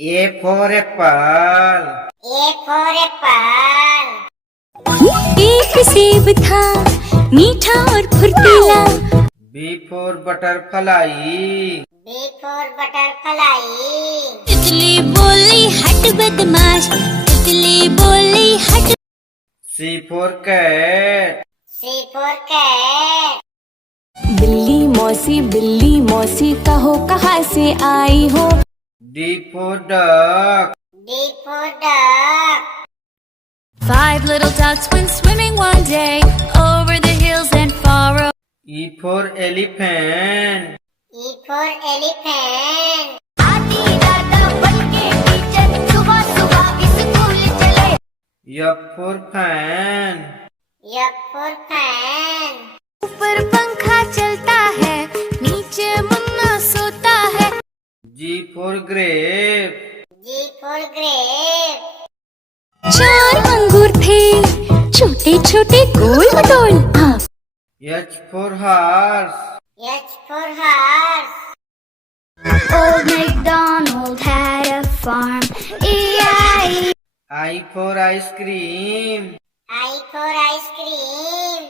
A for apple. A for apple. एक सेब था मीठा और फुर्तीला। B for butterfly. B for butterfly. तितली बोली हट बदमाश, तितली बोली हट। C for cat. C for cat. बिल्ली मौसी कहो कहाँ से आई हो। D for duck. D for duck. 5 little ducks went swimming one day over the hills and far away. E for elephant. E for elephant. आधी दादा बनके टीचर सुबह सुबह स्कूल चले। F for fan. F for fan. ऊपर पंखा चलता है, नीचे मुन्ना सोता है। G for grape. G for grape. 4 अंगूर थे छोटे छोटे गोल मटोल। H for horse. H for horse. Old MacDonald had a farm. E-I-E. I for ice cream. I for ice cream.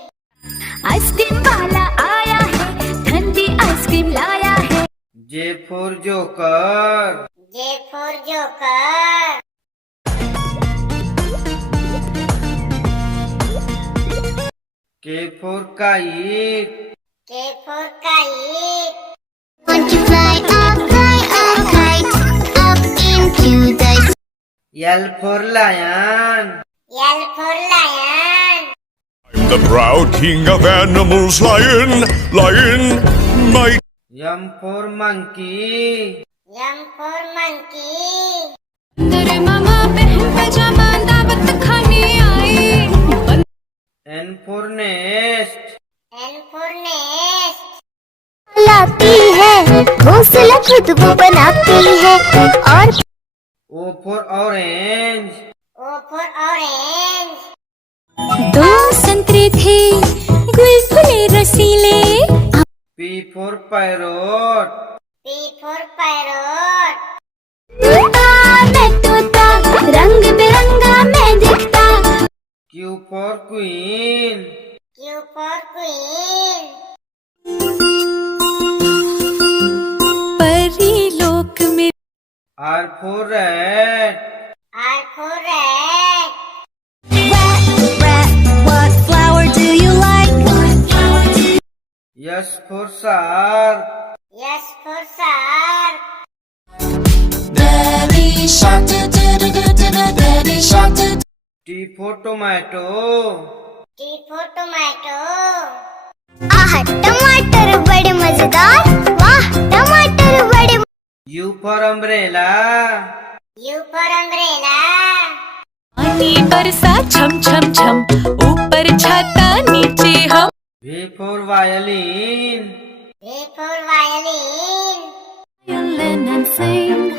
Ice cream वाला आया है, ठंडी आइसक्रीम लाया है। J for joker. J for joker. K for kite. K for kite. Want to fly a kite up into the L for lion. L for lion. I'm the proud king of animals, lion, my. M for monkey. M for monkey. अंदर मामा बहन पजामा दावत खाने आई। N for nest. N for nest. लाती है घोंसला खुद वो बनाती है। और O for orange. O for orange. 2 संतरे थे गुलगुले रसीले। P for parrot. P for parrot. तोता रंग बिरंगा मैं दिखता। Q for queen. Q for queen. परी लोक में R for rat. R for rat. rat, what flower do you like? S for shark. S for shark. Daddy shark, daddy shark. T for tomato. T for tomato. आह टमाटर बड़े मजेदार, वाह टमाटर बड़े। U for umbrella. U for umbrella. पानी बरसा छम छम छम, ऊपर छाता नीचे हम। V for violin. V for violin. Violin and sing.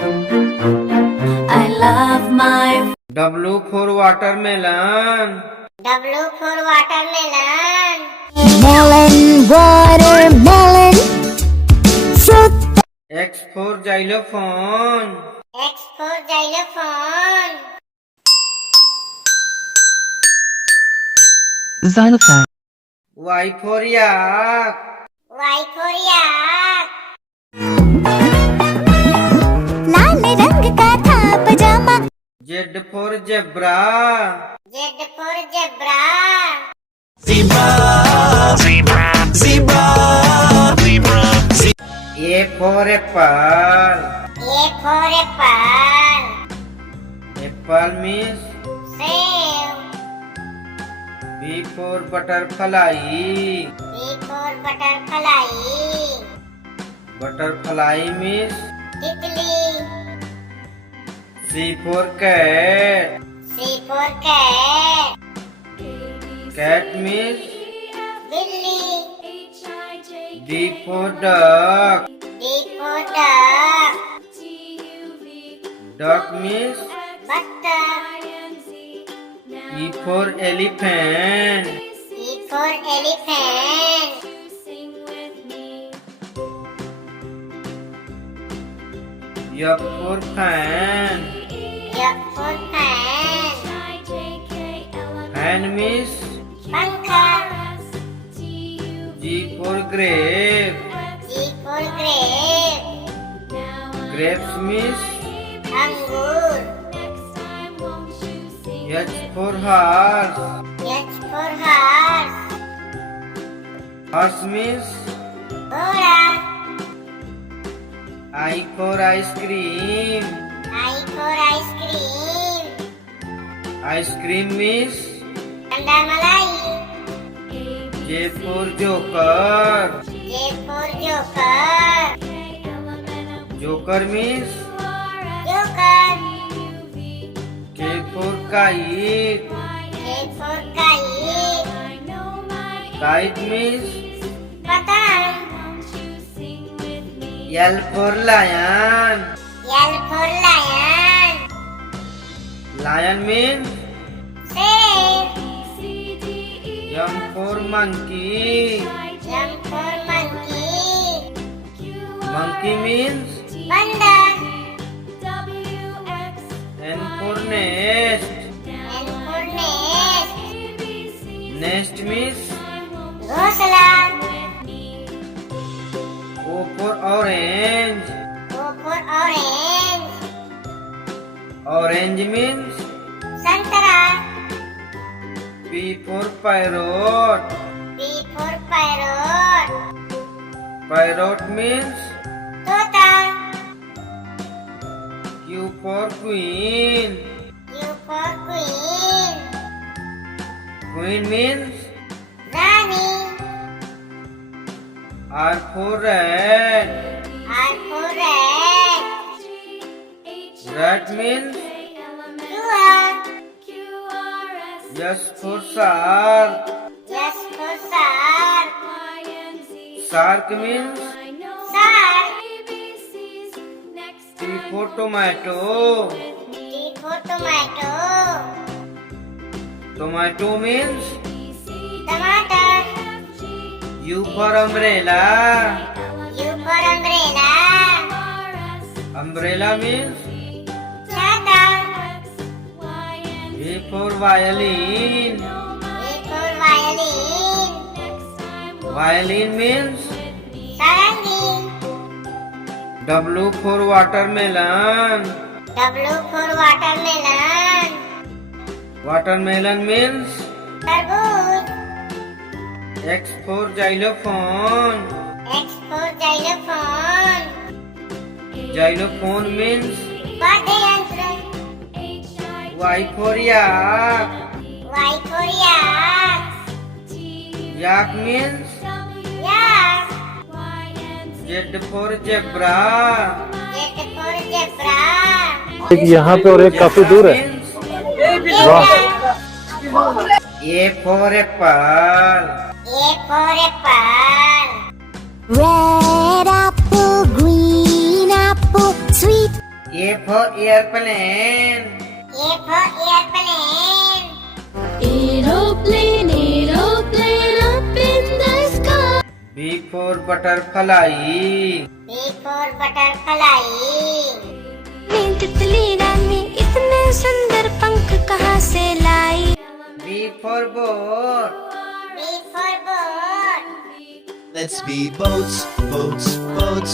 I love my. W for watermelon. W for watermelon. Melon, watermelon, fruit. X for xylophone. X for xylophone. Xylophone. Y for yak. Y for yak. लाल रंग का था पजामा। Z for zebra. Z for zebra. A for apple. A for apple. Apple means. Save. B for butterfly. B for butterfly. Butterfly means. Tickly. C for cat. C for cat. Cat means. Billy. D for duck. D for duck. Duck means. Buttercup. E for elephant. E for elephant. F for fan. grape. G for grape. Grapes means Angur. H for horse. H for horse. Horse means Ghoda. I for ice cream. I for ice cream. Ice cream means Tanda Malai. J for joker. J for joker. Joker means Joker. K for kite. K for kite. Kite means Patang. L for lion. L for lion. Lion means Sheep. M for monkey. M for monkey. Monkey means Panda. N for nest. N for nest. Nest means Ghosla. O for orange. O for orange. Orange means Santara. P for parrot. P for parrot. Parrot means Tota. Q for queen. Q for queen. Queen means Rani. R for rat. R for rat. Rat means Dua. S for shark. S for shark. Shark means Shark. T for tomato. T for tomato. Tomato means Tomato. U for umbrella. U for umbrella. Umbrella means Chata. V for violin. V for violin. Violin means Sarangi. W for watermelon. W for watermelon. Watermelon means Tarbooj. X for xylophone. X for xylophone. Xylophone means वाद्ययंत्र. Y for yak. Y for yak. Yak means Yak. Z for zebra. Z for zebra. एक यहाँ पे और एक काफी दूर है। वाह। A for apple. A for apple. Red apple, green apple, sweet. A for airplane. A for airplane. Aeroplane, aeroplane up in the sky. B for butterfly. B for butterfly. तितली रानी इतने सुंदर पंख कहाँ से लाई? B for boat. B for boat. Let's be boats, boats, boats,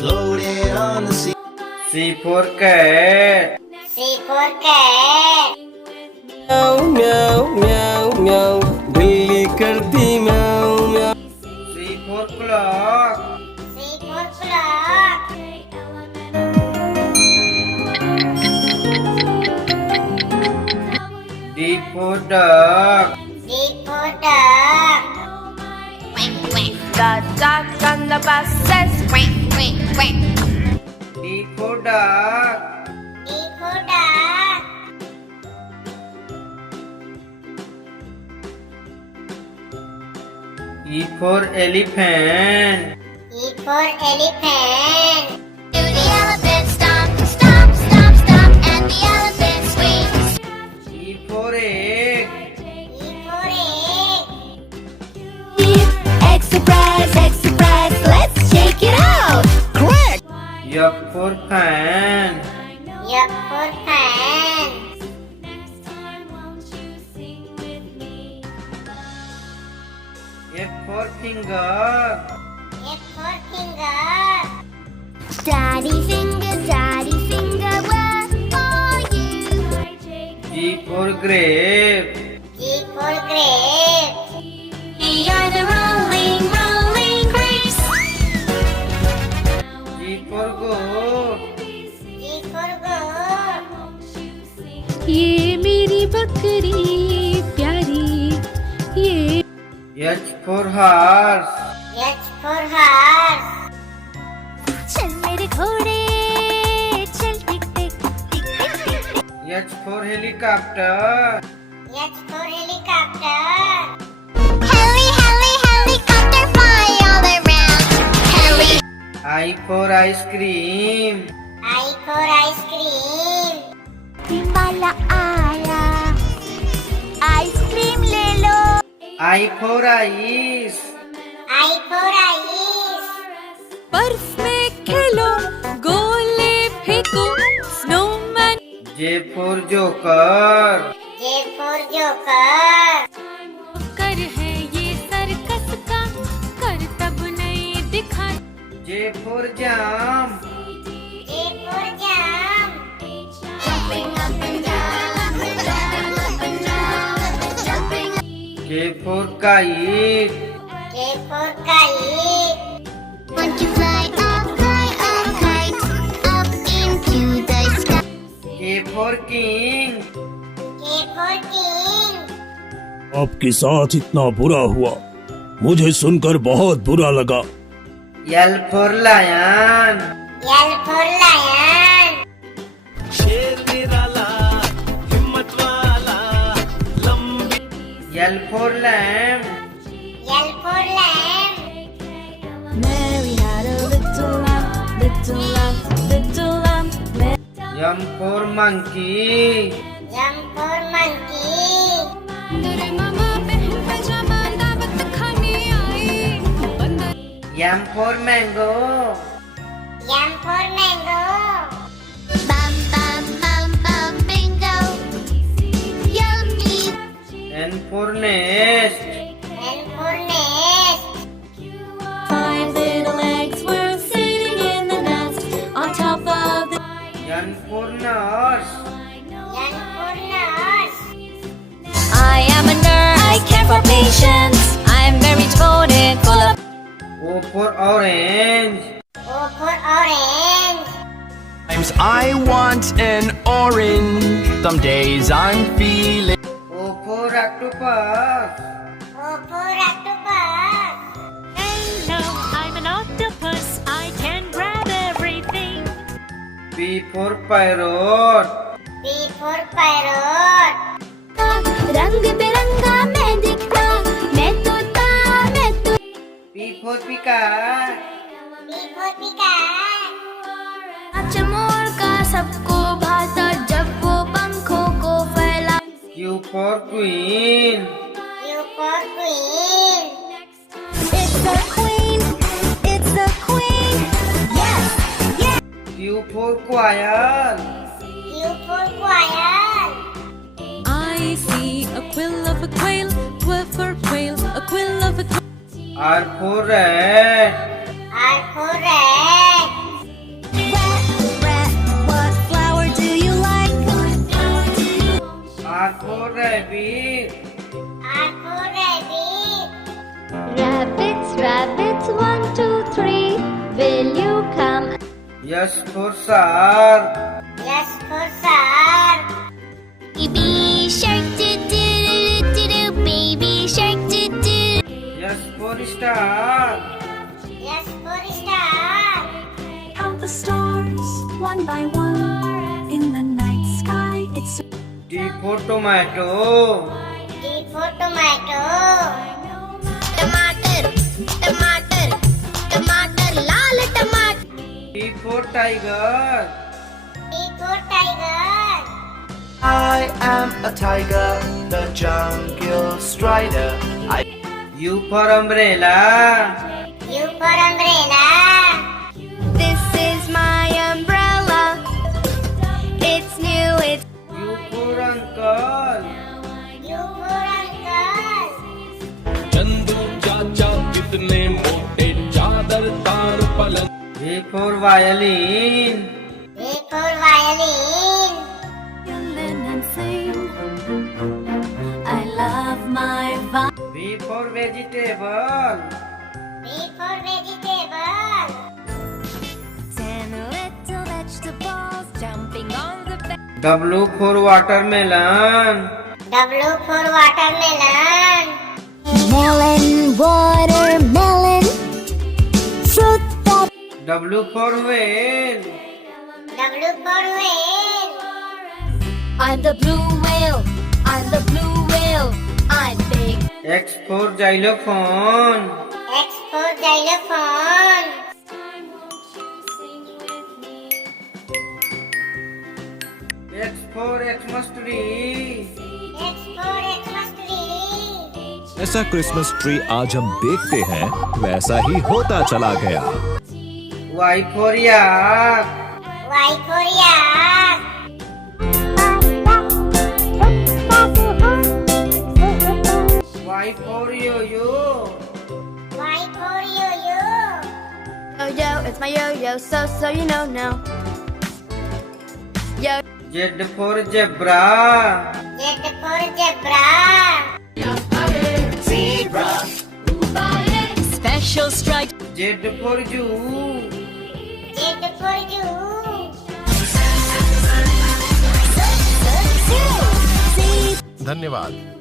floating on the sea. C for cat. C for cat. म्याऊ म्याऊ म्याऊ म्याऊ बिल्ली करती म्याऊ म्याऊ। C for clock. C for clock. D for duck. D for duck. The duck on the bus says quack, quack, quack. D for duck. D for duck. E for elephant. E for elephant. Do the elephant stomp, stomp, stomp, stomp, and the elephant swings. E for egg. E for egg. Egg surprise, let's shake it out. F for fan. Yup for fan. F for finger. F for finger. Daddy finger, where are you? G for grape. G for grape. We are the rolling, rolling grapes. G for goat. G for goat. ये मेरी बकरी प्यारी ये H for horse. H for horse. चल मेरे घोड़े चल टिक टिक टिक टिक टिक। H for helicopter. H for helicopter. Helicopter fly all around. I for ice cream. I for ice cream. वाला आया आइसक्रीम ले लो। I for ice. I for ice. बर्फ में खेलो गोले फेंको snowman J for joker. J for joker. कर है ये सर्कस का कर तब नहीं दिखा J for jump. J for jump. Jumping up and down, up and down, up and down, jumping. K for kite. K for kite. Want to fly up kite, up into the sky. K for king. K for king. आपके साथ इतना बुरा हुआ मुझे सुनकर बहुत बुरा लगा। L for lion. L for lion. शेर निराला हिम्मत वाला लंबी L for lamb. L for lamb. Mary had a little lamb, little lamb, little lamb. M for monkey. M for monkey. मेरे मामा बहन पैजामा दावत खाने आई बंदर M for mango. M for mango. Bum bum bum bum bingo. Yummy. N for nest. N for nest. 5 little eggs were sitting in the nest on top of the N for nurse. N for nurse. I am a nurse. I care for patients. I'm very devoted, full of O for orange. O for orange. Sometimes I want an orange. Some days I'm feeling. O for octopus. O for octopus. Hello, I'm an octopus. I can grab everything. P for parrot. P for parrot. रंग बिरंगा मैं दिखता मैं तोता मैं तो P for peacock. P for peacock. चमोर का सबको भाता जब वो पंखों को फैला। Q for queen. Q for queen. It's the queen, it's the queen. Yes, yes. Q for quail. Q for quail. I see a quill of a quail, for quail, a quill of a quail. R for rat. R for rat. Rat, what flower do you like? R for rabbit. R for rabbit. Rabbits, rabbits, 1, 2, 3. Will you come? S for shark. S for shark. Baby shark, do do do do, baby shark, do do. S for star. S for star. Count the stars one by one in the night sky. It's T for tomato. T for tomato. टमाटर टमाटर टमाटर लाल टमाटर। T for tiger. T for tiger. I am a tiger, the jungle strider. U for umbrella. U for umbrella. This is my umbrella. It's new, it's U for uncle. U for uncle. Chandu चाचा V for violin. V for violin. and sing. I love my V for vegetable. V for vegetable. 10 little vegetables jumping on the bed. W for watermelon. W for watermelon. Melon, watermelon, fruit that W for whale. W for whale. I'm the blue whale. I'm the blue whale. I'm big. X for xylophone. X for xylophone. X for Xmas tree. X for Xmas tree. ऐसा Christmas tree आज हम देखते हैं वैसा ही होता चला गया। Y for yak. Y for yak. Y for yo-yo. Y for yo-yo. Yo-yo, it's my yo-yo, so you know now. Yo. Z for zebra. Z for zebra. Special stripes. Z for zoo. Z for zoo. धन्यवाद।